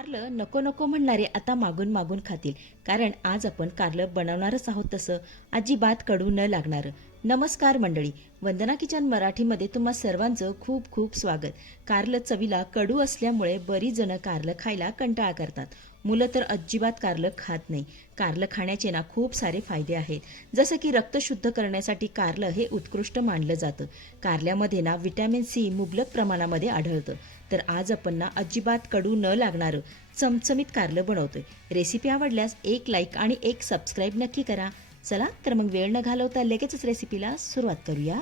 कारलं नको नको म्हणणारे आता मागून मागून खातील, कारण आज आपण कारलं बनवणारच आहोत, तसं अजिबात कडू न लागणारं. नमस्कार मंडळी, वंदना किचन मराठीमध्ये तुम्हा सर्वांचं खूप खूप स्वागत. कारलं चवीला कडू असल्यामुळे बरीच जण कारलं खायला कंटाळा करतात. मुलं तर अजिबात कारलं खात नाही. कारलं खाण्याचे ना खूप सारे फायदे आहेत, जसं की रक्त शुद्ध करण्यासाठी कारलं हे उत्कृष्ट मानलं जातं. कारल्यामध्ये ना व्हिटॅमिन सी मुबलक प्रमाणामध्ये आढळतं. तर आज आपण ना अजिबात कडू न लागणारं चमचमीत कारलं बनवतोय. रेसिपी आवडल्यास एक लाईक आणि एक सबस्क्राईब नक्की करा. चला तर मग वेळ न घालवता लगेचच रेसिपीला सुरुवात करूया.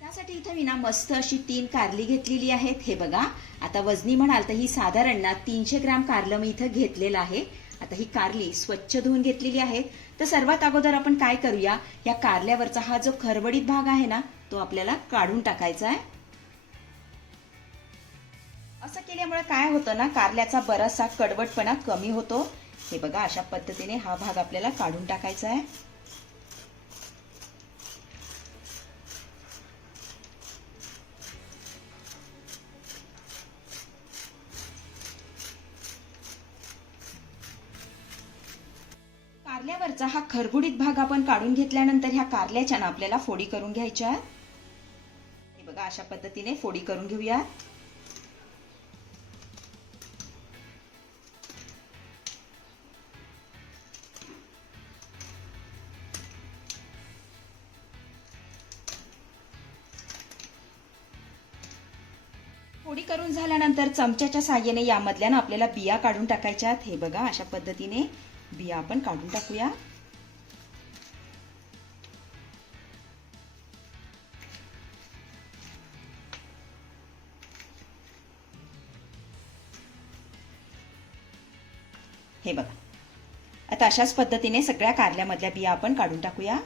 त्यासाठी इथं मी ना मस्त अशी 3 कारली घेतलेली आहेत. हे बघा, आता वजनी म्हणाल तर ही साधारण ना 300 ग्रॅम कारलं मी इथं घेतलेलं आहे. आता ही कारली स्वच्छ धुवून घेतलेली आहे. तर सर्वात अगोदर आपण काय करूया, या कारल्यावरचा हा जो खरबडीत भाग आहे ना, तो आपल्याला काढून टाकायचा आहे. असं केल्यामुळे काय होतं ना, कारल्याचा बराचसा कडवटपणा कमी होतो. हे बघा, अशा पद्धतीने हा भाग आपल्याला काढून टाकायचा आहे. कारल्यावरचा हा खरबुडीत भाग आपण काढून घेतल्यानंतर ह्या कारल्याच्या ना आपल्याला फोडी करून घ्यायच्या. हे बघा, अशा पद्धतीने फोडी करून घेऊया. फोडी करून झाल्यानंतर चमच्याच्या साहाय्याने यामधल्या ना आपल्याला बिया काढून टाकायच्यात. हे बघा, अशा पद्धतीने बिया आपण काढून टाकूया. हे बघा, आता अशाच पद्धतीने सगळ्या कारल्यामधल्या बिया आपण काढून टाकूया.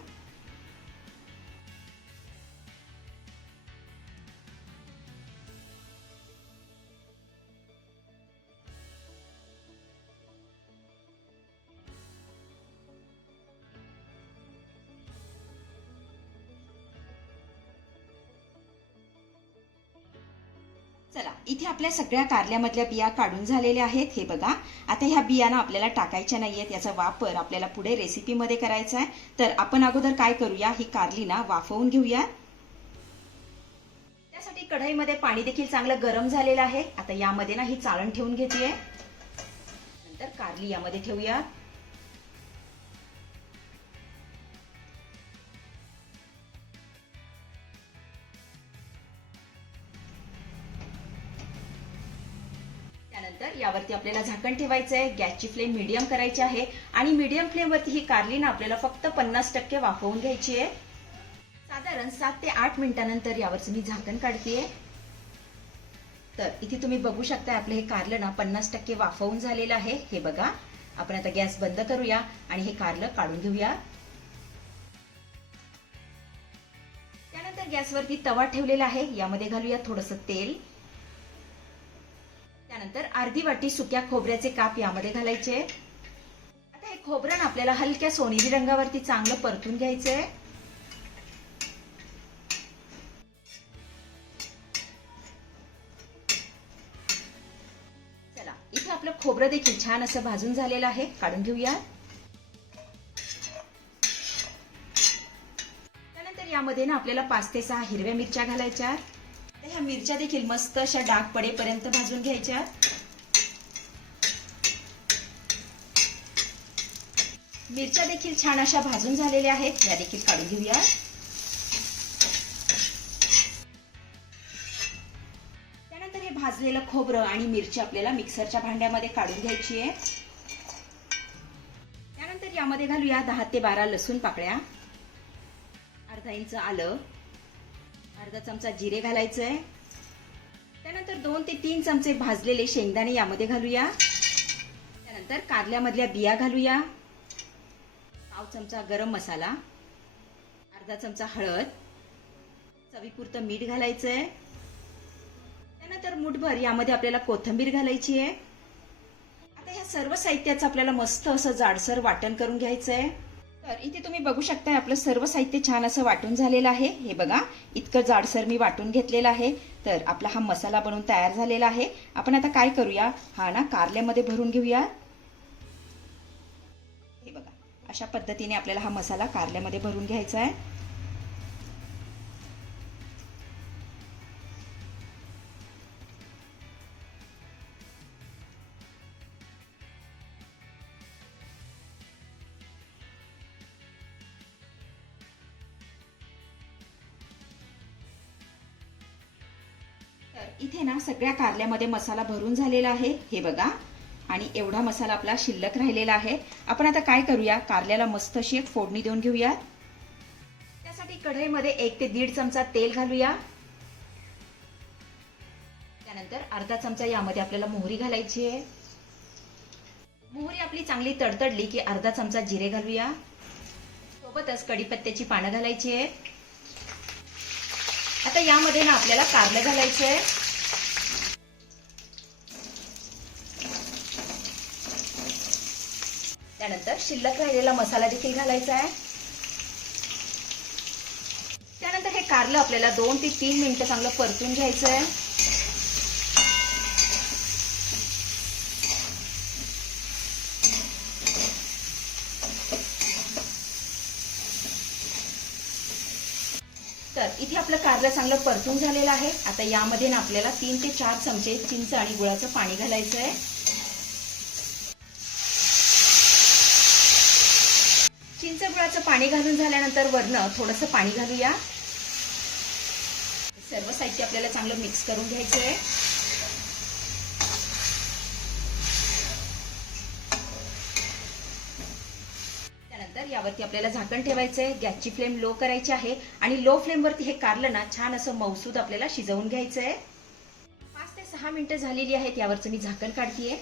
चला, इथे आपल्या सगळ्या कारल्यामधल्या बिया काढून झालेल्या आहेत. हे बघा, आता ह्या बियाना आपल्याला टाकायच्या नाहीयेत. याचा वापर आपल्याला पुढे रेसिपीमध्ये करायचा आहे. तर आपण अगोदर काय करूया, ही कारली ना वाफवून घेऊया. त्यासाठी कढईमध्ये पाणी देखील चांगलं गरम झालेलं आहे. आता यामध्ये ना ही चाळण ठेवून घेते. नंतर कारली यामध्ये ठेवूया. त्यानंतर यावरती आपल्याला झाकण ठेवायचं आहे. गॅसची फ्लेम मीडियम करायची आहे आणि मीडियम फ्लेमवरती ही कारली ना आपल्याला फक्त 50% वाफवून घ्यायची आहे. साधारण 7 ते 8 मिनिटांनंतर यावरचं मी झाकण काढतेय. तर इथे तुम्ही बघू शकता, आपलं हे कारलं ना 50% वाफवून झालेलं आहे. हे बघा, आपण आता गॅस बंद करूया आणि हे कारलं काढून घेऊया. त्यानंतर गॅसवरती तवा ठेवलेला आहे. यामध्ये घालूया थोडंसं तेल. त्यानंतर अर्धी वाटी सुक्या खोबऱ्याचे काप यामध्ये घालायचे. आता हे खोबरं आपल्याला हलक्या सोनेरी रंगावरती चांगलं परतून घ्यायचंय. चला, इथे आपलं खोबरं देखील छान असं भाजून झालेलं आहे. काढून घेऊया. त्यानंतर यामध्ये ना आपल्याला 5 ते 6 हिरव्या मिरच्या घालायच्या. ह्या मिरच्या देखील मस्त अशा डाग पडेपर्यंत भाजून घ्यायच्या. मिरच्या देखील छान अशा भाजून झालेल्या आहेत. या देखील काढून घेऊया. त्यानंतर हे भाजलेलं खोबरं आणि मिरची आपल्याला मिक्सरच्या भांड्यामध्ये काढून घ्यायची आहे. त्यानंतर यामध्ये घालूया 10 ते 12 लसूण पाकळ्या, अर्धा इंच आलं, अर्धा चमचा जिरे घालायचंय. त्यानंतर 2 ते 3 चमचे भाजलेले शेंगदाणे यामध्ये घालूया. त्यानंतर कारल्यामधल्या बिया घालूया. पाव चमचा गरम मसाला, अर्धा चमचा हळद, चवीपुरतं मीठ घालायचंय. त्यानंतर मुठभर यामध्ये आपल्याला कोथिंबीर घालायची आहे. आता ह्या सर्व साहित्याचं आपल्याला मस्त असं जाडसर वाटण करून घ्यायचंय. तर इथे तुम्ही बघू शकता आपलं सर्व साहित्य छान असं वाटून झालेलं आहे. हे बघा, इतकं जाडसर मी वाटून घेतलेलं आहे. तर आपला हा मसाला बनवून तयार झालेला आहे. आपण आता काय करूया, हा ना कारल्यामध्ये भरून घेऊया. हे बघा, अशा पद्धतीने आपल्याला हा मसाला कारल्यामध्ये भरून घ्यायचा आहे. तर इथे ना सगळ्या कारल्यामध्ये मसाला भरून झालेला आहे. हे बघा, आणि एवढा मसाला आपला शिल्लक राहिलेला आहे. आपण आता काय करूया, कारल्याला मस्त अशी एक फोडणी देऊन घेऊया. त्यासाठी कढईमध्ये 1 ते 1.5 चमचा तेल घालूया. त्यानंतर अर्धा चमचा यामध्ये आपल्याला मोहरी घालायची आहे. मोहरी आपली चांगली तडतडली की अर्धा चमचा जिरे घालूया. सोबतच कढीपत्त्याची पानं घालायची आहे. आता यामध्ये ना आपल्याला कारलं घालायचं आहे. त्यानंतर शिल्लक राहिलेला मसाला देखील घालायचा आहे. त्यानंतर हे कारलं आपल्याला 2 ते 3 मिनिटं चांगलं परतून घ्यायचं आहे. तर इथे आपलं कारलं चांगलं परतून झालेलं आहे. आता यामध्ये ना आपल्याला 3 ते 4 चमचे चिंच आणि गुळाचं पाणी घालायचं आहे. चिंच गुळाचं पाणी घालून झाल्यानंतर वरनं थोडंसं पाणी घालूया. सर्व साहित्य आपल्याला चांगलं मिक्स करून घ्यायचं आहे. त्यानंतर यावरती आपल्याला झाकण ठेवायचं आहे. गॅसची फ्लेम लो करायची आहे आणि लो फ्लेमवरती हे कारलं ना छान असं मऊसूद आपल्याला शिजवून घ्यायचं आहे. 5 ते 6 मिनिटं झालेली आहेत. यावरचं मी झाकण काढतीये.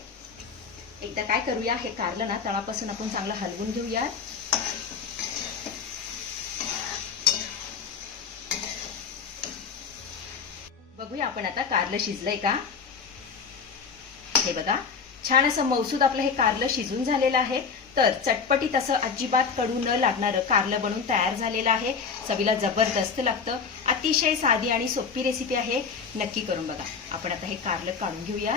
एकदा काय करूया, हे कारलं ना तळापासून आपण चांगलं हलवून घेऊया. बघूया आपण आता कारलं शिजलंय का. हे बघा, छान असं मऊसूद आपलं हे कारलं शिजून झालेलं आहे. तर चटपटीत असं अजिबात कडू न लागणारं कारलं बनून तयार झालेलं आहे. चवीला जबरदस्त लागतं. अतिशय साधी आणि सोपी रेसिपी आहे. नक्की करून बघा. आपण आता हे कारलं काढून घेऊया.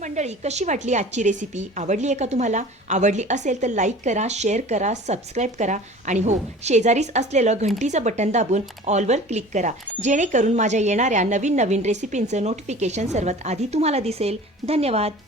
मंडळी, कशी वाटली आजची रेसिपी? आवडली आहे का तुम्हाला? आवडली असेल तर लाईक करा, शेअर करा, सबस्क्राईब करा आणि हो, शेजारीच असलेलं घंटीचं बटन दाबून ऑलवर क्लिक करा, जेणेकरून माझ्या येणाऱ्या नवीन रेसिपींचं नोटिफिकेशन सर्वात आधी तुम्हाला दिसेल. धन्यवाद.